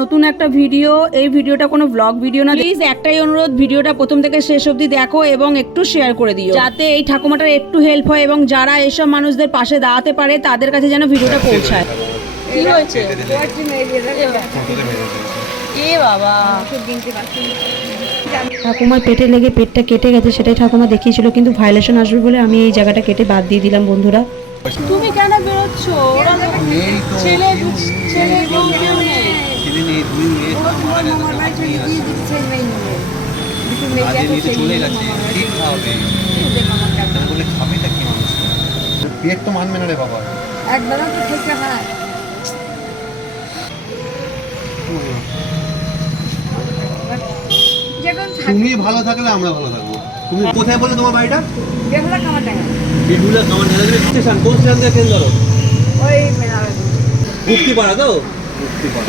নতুন একটা ভিডিও। এই ভিডিওটা কোনো ব্লগ ভিডিও না, প্লিজ একটাই অনুরোধ, ভিডিওটা প্রথম থেকে শেষ অবধি দেখো এবং একটু শেয়ার করে দিও, যাতে এই ঠাকুমাটার একটু হেল্প হয় এবং যারা এইসব মানুষদের পাশে দাঁড়াতে পারে তাদের কাছে যেন ভিডিওটা পৌঁছায়। কি হয়েছে? এ বাবা, ঠাকুমার পেটে লেগে পেটটা কেটে গেছে, সেটাই ঠাকুমা দেখিয়েছিল, কিন্তু ভাইলেশন আসবে বলে আমি এই জায়গাটা কেটে বাদ দিয়ে দিলাম। বন্ধুরা, তুমি কেন বেরোচ্ছ? ওরা ছেলে ছেলে বউ কেউ নেই। পেট তো মানবে না রে বাবা, একবারও তো খেতে হয়। তুমি ভালো থাকলে আমরা ভালো থাকবো। তুমি কোথায় বলে তোমার বাড়িটা? বেহুলা কামারডাঙ্গা। বেহুলা কামারডাঙ্গা স্টেশন, কোন স্টেশন থেকে ট্রেন ধরো? ওই মুক্তিপাড়া তো? মুক্তিপাড়া।